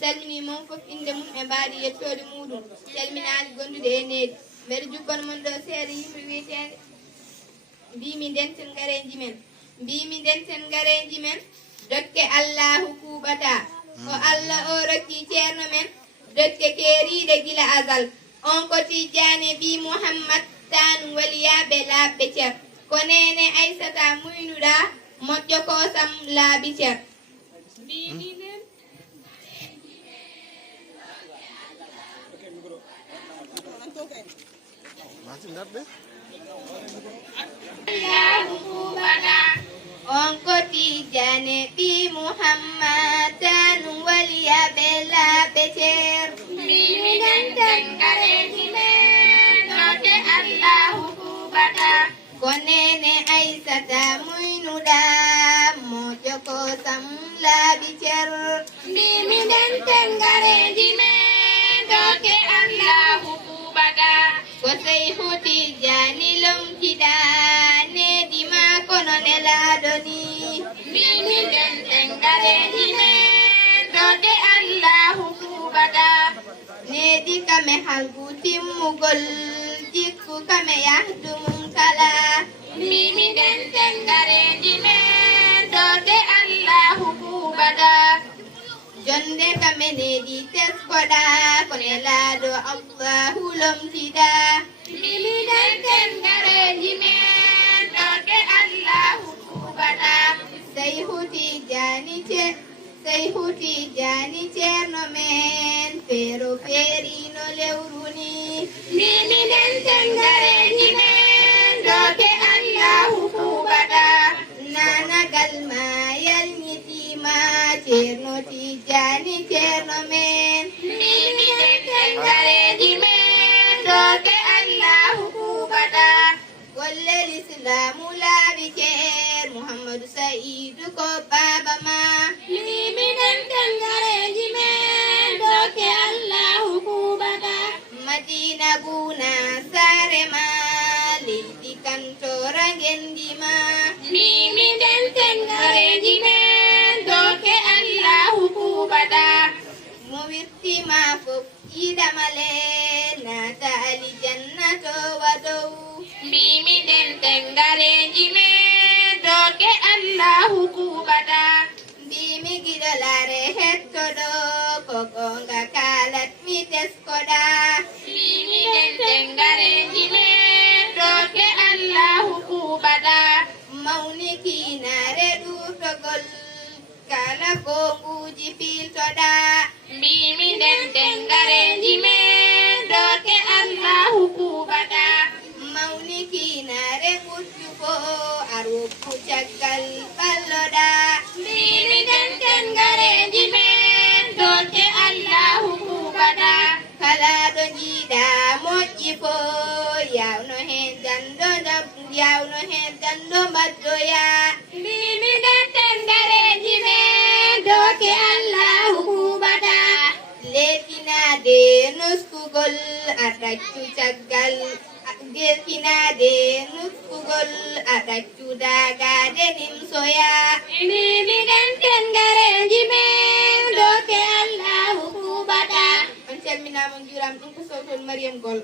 salmini mon fof inde mum e mbaadi yettode muɗum calminaali gondude e needi mbeɗa jubbana mon ɗo seeɗa yimɓe wiyeteende mbimi ndenten gareji men dokke allahu kuuɓata ko allah o rokki ceerno men dokke keeriɗe gila asal on ko tijjane bi mouhammad tan waliyaɓe laaɓɓe cer ko nene aissata muynuɗa moƴƴo ko sam laabi cer on ko tijjane bi mouhammad tan waliyaɓe laaɓe cer mbimi ndenten gareji men dokke allahu kuuɓata ko nene aissata muynuɗa moƴƴo ko sam laabi cer mbimi ndenten gareji men dokke allahu kuuɓata ko seyhu tijjani lomtiɗa needi ma kono nelaɗo ni mbimi ndenten gareji men dokke allahu kuuɓata needi kame halgu timmugol jikku kame yahdu mum kala mbimi ndenten gareji men dokke allahu kuuɓata jonde kame needi teskoɗa ko nelaɗo allahu lomtiɗa mbimi ndenten gareji men dokke allahu kuuɓata seyhu tijjani ceerno men feero feerino lewru ni mbimi ndenten gareji men dokke allahu kuuɓata nanagal ma yalnitima ceerno tijjani ceerno men mbimi ndenten gareji men dokke allahu kuuɓata gollel islamu laaɓi ceer mouhammadou saidou ko baba ma mbimi ndenten gareji men dokke allahu kuuɓata madina guna saare ma leydi kantora ngendima mbimi ndenten gareji men dokke allahu kuuɓata mo wirtima fof yiɗamale naata alijannato wadow mbimi ndenten gareji men dokke allahu kuuɓata mbimi giɗolare hettoɗo ko gonga kalat mi teskoɗa mbimi ndenten gareji men dokke allahu kuuɓata mawni kinare ɗutogol kala konguji filtoɗa mbimi ndenten gareji men dokke allahu kuuɓata mawni kinare ɓurtuko ar woppu caggal ɓalloɗa mbimi ndenten gareji men dokke allahu kuuɓata kala ɗo jiiɗa moƴƴi fo yawno hen dando mbaddoya mbimi ndenten gareji men dokke allahu kuuɓata letinade noskugol aɗaccu caggal geltinade nuskugol aɗaccu dagade nimsoya mbimi ndenten gareji men dokke allahu kuuɓata on calminama on juurama ɗum ko sowtol mariame Gol